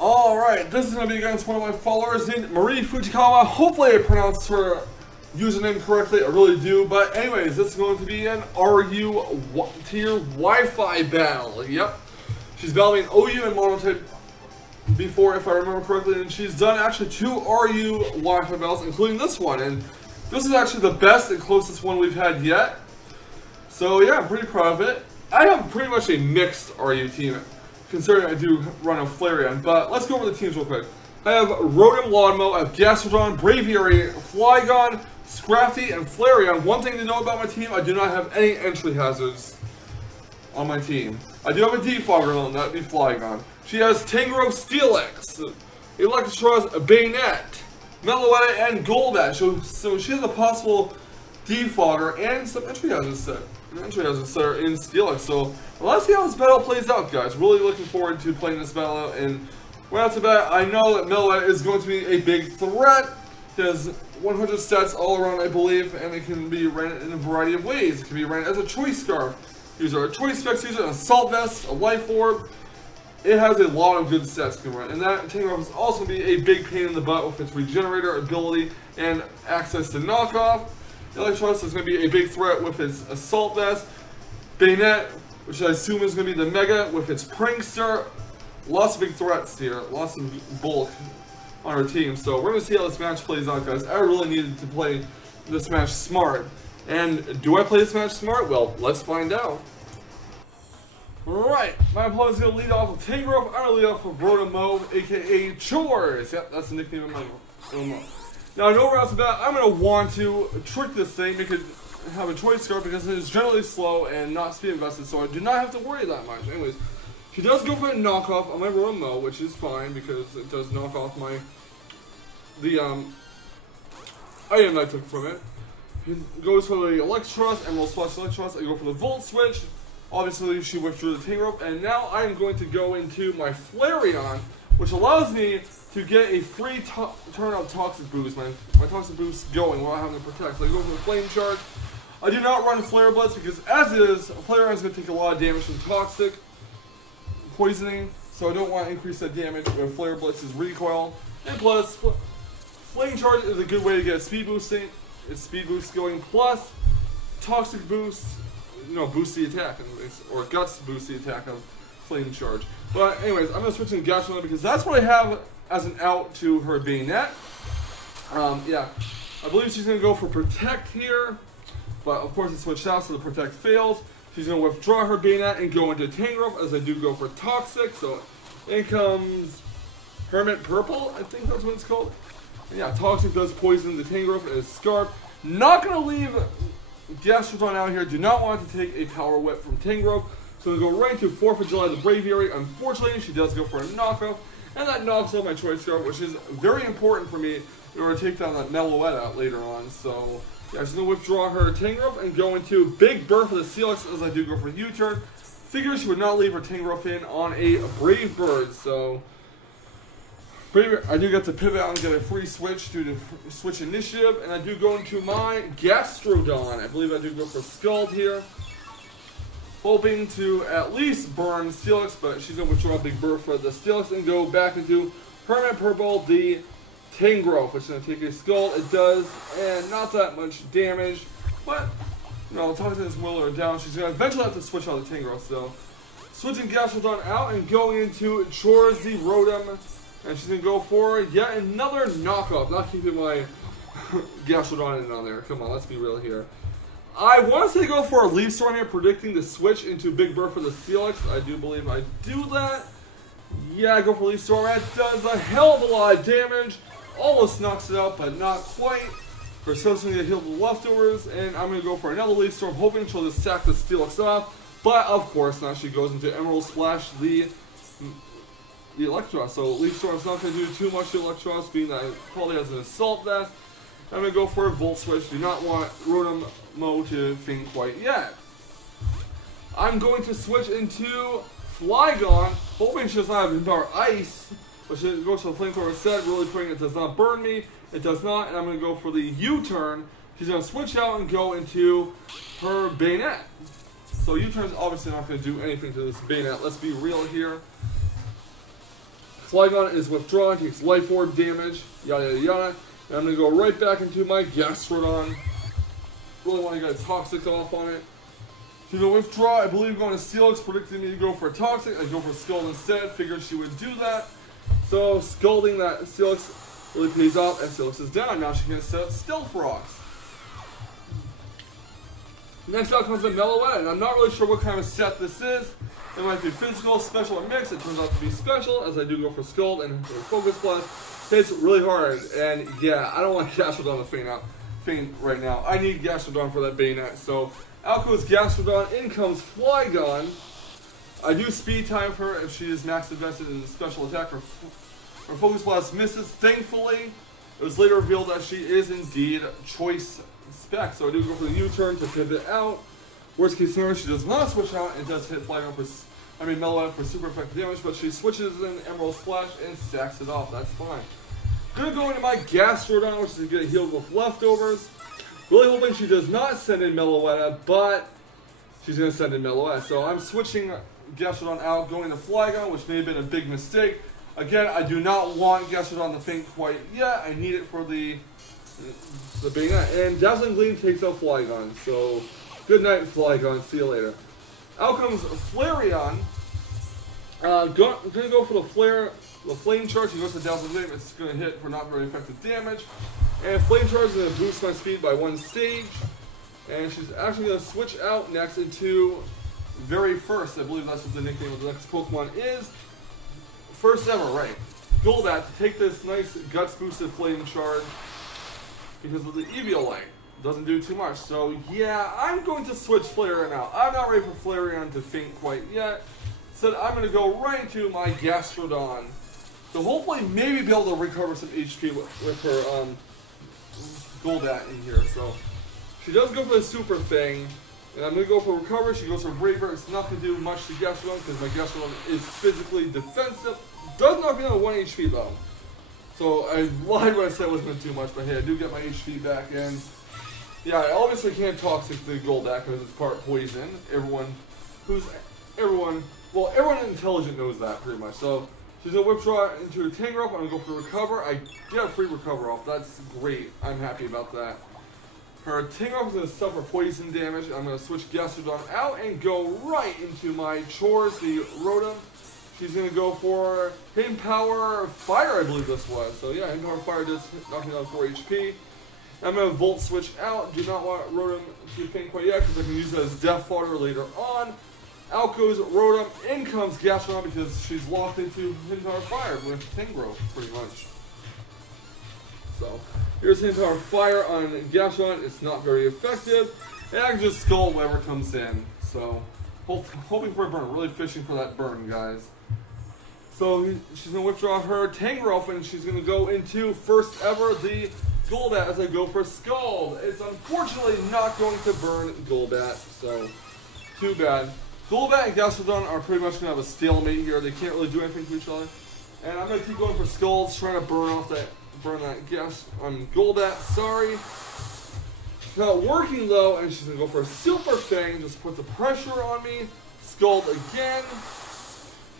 Alright, this is going to be against one of my followers named MarieFujikawa. Hopefully I pronounced her username correctly, I really do. But anyways, this is going to be an RU tier Wi-Fi battle. Yep. She's battling OU and monotype before, if I remember correctly, and she's done actually 2 RU Wi-Fi battles, including this one. And this is actually the best and closest one we've had yet. So yeah, I'm pretty proud of it. I have pretty much a mixed RU team, considering I do run a Flareon, but let's go over the teams real quick. I have Rotom, Lawnmower, I have Gastrodon, Braviary, Flygon, Scrafty, and Flareon. One thing to know about my team, I do not have any entry hazards on my team. I do have a Defogger on that, be Flygon. She has Tangrowth, Steelix, Electros, Bayonet, Meloetta, and Golbat. So she has a possible Defogger and some entry hazards set. In Steelix, so let's see how this battle plays out, guys. Really looking forward to playing this battle out, and right off the bat, I know that Meloetta is going to be a big threat. He has 100 stats all around, I believe, and it can be ran in a variety of ways. It can be ran as a Choice Scarf user, a Choice Specs user, an Assault Vest, a Life Orb. It has a lot of good stats to run, and that Tangrowth is also going to be a big pain in the butt with its Regenerator ability and access to Knockoff. Electros is going to be a big threat with its Assault Vest. Bayonet, which I assume is going to be the Mega with its Prankster. Lots of big threats here. Lots of bulk on our team. So we're going to see how this match plays out, guys. I really needed to play this match smart. And do I play this match smart? Well, let's find out. Alright, my opponent's going to lead off with Tangrowth. I'm going to lead off with Rotom, aka Chores. Yep, that's the nickname of my Rotom. Now, I know right off the bat, I'm going to want to trick this thing, make it have a Choice Scarf, because it is generally slow and not speed invested, so I do not have to worry that much. Anyways, she does go for a knockoff on my Rotom, which is fine, because it does knock off the item I took from it. He goes for the Electros, Emerald Splash Electros. I go for the Volt Switch. Obviously, she withdrew the Tangrowth, and now I am going to go into my Flareon, which allows me to get a free turn of Toxic Boost. My Toxic Boost going while having to protect. So I go for the Flame Charge. I do not run Flare Blitz because, as it is, Flareon is going to take a lot of damage from Toxic Poisoning, so I don't want to increase that damage with Flare Blitz's recoil. And plus, Flame Charge is a good way to get a speed boosting. It's speed boost going, plus Toxic Boost, boost the attack, or Guts boost the attack of Flame Charge. But anyways, I'm going to switch in Gastrodon because that's what I have as an out to her Bayonet. Yeah, I believe she's going to go for Protect here, but of course it switched out, so the Protect fails. She's going to withdraw her Bayonet and go into Tangrowth, as I do go for Toxic. So in comes Hermit Purple, I think that's what it's called. And yeah, Toxic does poison the Tangrowth and its Scarf. Not going to leave Gastrodon out here. Do not want to take a Power Whip from Tangrowth. So we go right into 4th of July, the Braviary. Unfortunately, she does go for a knockoff, and that knocks off my Choice Scarf, which is very important for me in order to take down that Meloetta later on. So yeah, she's going to withdraw her Tangrowth and go into Big Burst for the Steelix, as I do go for U-turn. Figures she would not leave her Tangrowth in on a Brave Bird, so I do get to pivot out and get a free switch due to switch initiative, and I do go into my Gastrodon. I believe I do go for Scald here, hoping to at least burn Steelix, but she's going to withdraw Big Burst for the Steelix and go back into Hermit Purple, the Tangrowth, which is going to take a Scald. It does, and not that much damage, but Toxic is will her down. She's going to eventually have to switch out the Tangrowth, so switching Gastrodon out and going into Chores the Rotom, and she's going to go for yet another knockoff, not keeping my Gastrodon in on there. Come on, let's be real here. I want to say go for a Leaf Storm here, predicting the switch into Big Burst for the Steelix. I do believe I do that. Yeah, I go for Leaf Storm. That does a hell of a lot of damage. Almost knocks it out, but not quite. For something to heal the leftovers, and I'm going to go for another Leaf Storm, hoping she'll just sack the Steelix off. But of course, now she goes into Emerald Splash, the Electros. So Leaf Storm's not going to do too much to Electros, being that it probably has an Assault Vest. I'm going to go for a Volt Switch. Do not want Rotom to faint quite yet. I'm going to switch into Flygon, hoping she does not have Empower Ice, but she goes for the Flamethrower set, really praying it does not burn me. It does not, and I'm going to go for the U-turn. She's going to switch out and go into her Bayonet. So U-turn is obviously not going to do anything to this Bayonet. Let's be real here. Flygon is withdrawn, takes Life Orb damage, yada yada yada. And I'm going to go right back into my Gastrodon. Really want to get a Toxic off on it. To the withdraw, I believe going to Steelix, predicted me to go for a Toxic. I go for Scald instead, figured she would do that. So Scalding that Steelix really pays off, and Steelix is down. Now she can set up Stealth Rocks. Next out comes the Meloetta, and I'm not really sure what kind of set this is. It might be physical, special, or mixed. It turns out to be special, as I do go for Scald and Focus Blast. Hits really hard, and yeah, I don't want Gastrodon to faint right now. I need Gastrodon for that Bayonet, so out goes Gastrodon, in comes Flygon. I do speed time her if she is max invested in the special attack. Her Focus Blast misses. Thankfully, it was later revealed that she is indeed choice spec, so I do go for the U-turn to pivot out. Worst case scenario, she does not switch out and does hit Flygon for, Meloetta for super effective damage, but she switches in Emerald Splash and sacks it off. That's fine. Gonna go into my Gastrodon, which is gonna get healed with leftovers. Really hoping she does not send in Meloetta, but she's gonna send in Meloetta. So I'm switching Gastrodon out, going to Flygon, which may have been a big mistake. Again, I do not want Gastrodon to faint quite yet. I need it for the Bayonet. And Dazzling Gleam takes out Flygon. So good night, Flygon. See you later. Out comes Flareon. Gonna go for the Flame Charge. He goes to Dazzling Gleam. It's gonna hit for not very effective damage. And Flame Charge is gonna boost my speed by 1 stage. And she's actually gonna switch out next into Very First. I believe that's what the nickname of the next Pokemon is. First ever, right? Golbat to take this nice Guts boosted Flame Charge because of the Eviolite. Doesn't do too much. So yeah, I'm going to switch Flareon out. I'm not ready for Flareon to faint quite yet. So I'm going to go right into my Gastrodon. So hopefully maybe be able to recover some HP with her Golbat in here. So she does go for the super thing. And I'm going to go for recover. She goes for Braver. It's not going to do much to Gastrodon because my Gastrodon is physically defensive. Does knock me down to 1 HP though. So I lied when I said it wasn't going to do much, but hey, I do get my HP back in. Yeah, I obviously can't Toxic the Golbat because it's part poison. Everyone intelligent knows that pretty much. So she's going to withdraw into a Tangrowth. I'm going to go for recover. I get a free recover off. That's great. I'm happy about that. Her Tangrowth is going to suffer poison damage. I'm going to switch Gastrodon out and go right into my chores, the Rotom. She's going to go for Hidden Power Fire, I believe this was. So yeah, Hidden Power Fire does knock me down 4 HP. I'm going to Volt Switch out. Do not want Rotom to faint quite yet because I can use it as Death Fodder later on. Out goes Rotom. In comes Gastrodon because she's locked into Hidden Power Fire with Tangrowth, pretty much. So here's Hidden Power Fire on Gastrodon. It's not very effective. And I can just Scald whatever comes in. So hoping for a burn. Really fishing for that burn, guys. So she's going to withdraw her Tangrowth and she's going to go into first ever the Golbat as I go for Scald. It's unfortunately not going to burn Golbat, so too bad. Golbat and Gastrodon are pretty much going to have a stalemate here. They can't really do anything to each other. And I'm going to keep going for Scalds, trying to burn that gas on Golbat. Sorry. It's not working though, and she's going to go for a Super Fang, just put the pressure on me. Scald again.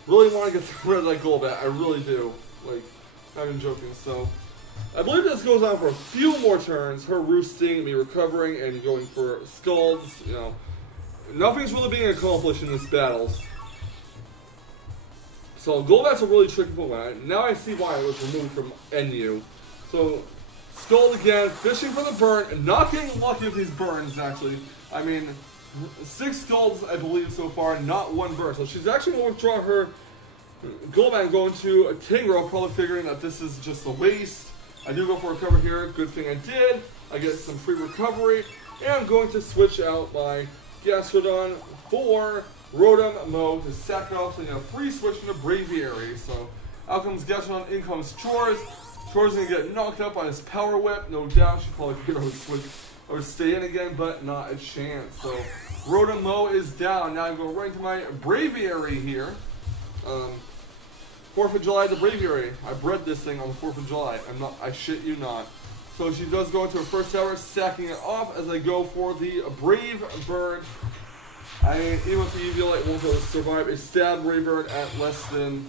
Really want to get rid of that Golbat. I really do. Like, I'm not even joking. So I believe this goes on for a few more turns. Her roosting, me recovering, and going for Scalds. You know, nothing's really being accomplished in this battle. So Golbat's a really tricky Pokemon. Now I see why it was removed from NU. So Scald again, fishing for the burn, and not getting lucky with these burns. Actually, I mean, 6 Scalds I believe so far, not 1 burn. So she's actually going to withdraw her Golbat and go into a Tangrowth, probably figuring that this is just a waste. I do go for recover here. Good thing I did. I get some free recovery. And I'm going to switch out my Gastrodon for Rotom mode to sack it off. So I'm going to free switch into Braviary. So out comes Gastrodon, in comes Chores. Chores is going to get knocked up by his Power Whip. No doubt. She probably figured I would switch or stay in again, but not a chance. So Rotom mode is down. Now I'm going right into my Braviary here. 4th of July, the Braviary. I bred this thing on the 4th of July. I shit you not. So she does go into her first tower, sacking it off as I go for the Brave Bird. I mean, even with the Eviolite, won't survive a stab Brave Bird at less than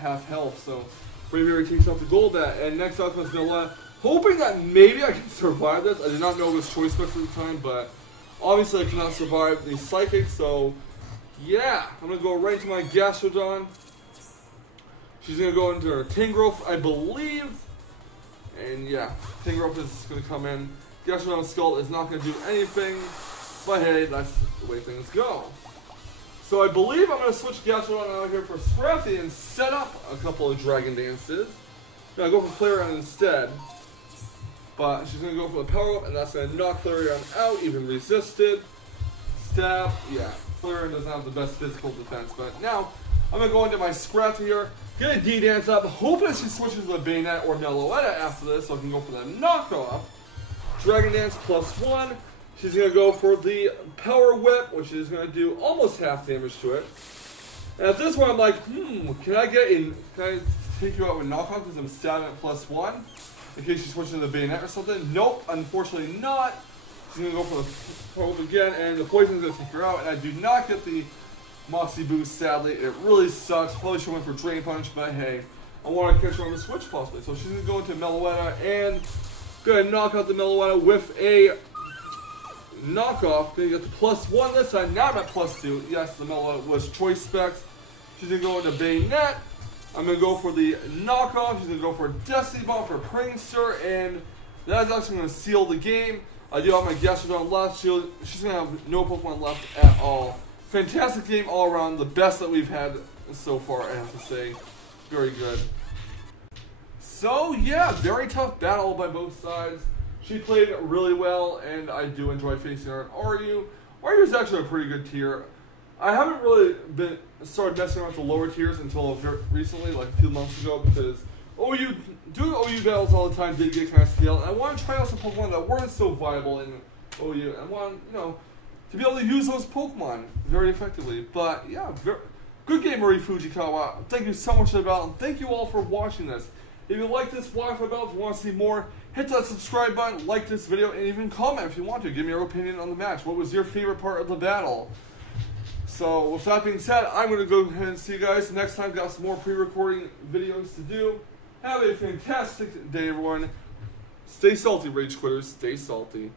half health. So Braviary takes out the gold bat, and next out comes Meloetta. Hoping that maybe I can survive this. I did not know it was choice specs at the time, but obviously I cannot survive the psychic. So yeah, I'm gonna go right into my Gastrodon. She's gonna go into her Tangrowth, I believe. And yeah, Tangrowth is going to come in. Gastrodon's Skull is not going to do anything. But hey, that's the way things go. So I believe I'm going to switch Gastrodon out here for Scrafty and set up a couple of Dragon Dances. Now go for Flareon instead. But she's going to go for the Power Up, and that's going to knock Flareon out, even resisted. Stab, yeah. Flareon doesn't have the best physical defense. But now, I'm going to go into my Scrafty here. Get a D-Dance up, hoping she switches to the Bayonet or Meloetta after this, so I can go for the knockoff. Dragon Dance +1. She's going to go for the Power Whip, which is going to do almost half damage to it. And at this point, I'm like, can I take you out with knockoff because I'm stabbing at +1? In case she's switching to the Bayonet or something? Nope, unfortunately not. She's going to go for the Power Whip again, and the Poison's going to take her out, and I do not get the Moxie Boost, sadly. It really sucks. Probably should have went for Drain Punch, but hey, I want to catch her on the switch possibly. So she's going to go into Meloetta and going to knock out the Meloetta with a knockoff. Going to get the +1 this time. Now I'm at +2. Yes, the Meloetta was choice specs. She's going to go into Bayonet. I'm going to go for the knockoff. She's going to go for Destiny Bomb for Prankster, and that's actually going to seal the game. I do have my Gastrodon left. She's going to have no Pokemon left at all. Fantastic game all around, the best that we've had so far, I have to say. Very good. So yeah, very tough battle by both sides. She played really well, and I do enjoy facing her. RU is actually a pretty good tier. I haven't really started messing around with the lower tiers until very recently, like a few months ago, because doing OU battles all the time did get kind of stale, and I want to try out some Pokemon that weren't so viable in OU. I want, to be able to use those Pokemon very effectively. But yeah, good game, MarieFujikawa. Thank you so much for the battle, and thank you all for watching this. If you like this Wi-Fi battle, if you want to see more, hit that subscribe button, like this video, and even comment if you want to. Give me your opinion on the match. What was your favorite part of the battle? So with that being said, I'm going to go ahead and see you guys next time. Got some more pre-recording videos to do. Have a fantastic day, everyone. Stay salty, Rage Quitters. Stay salty.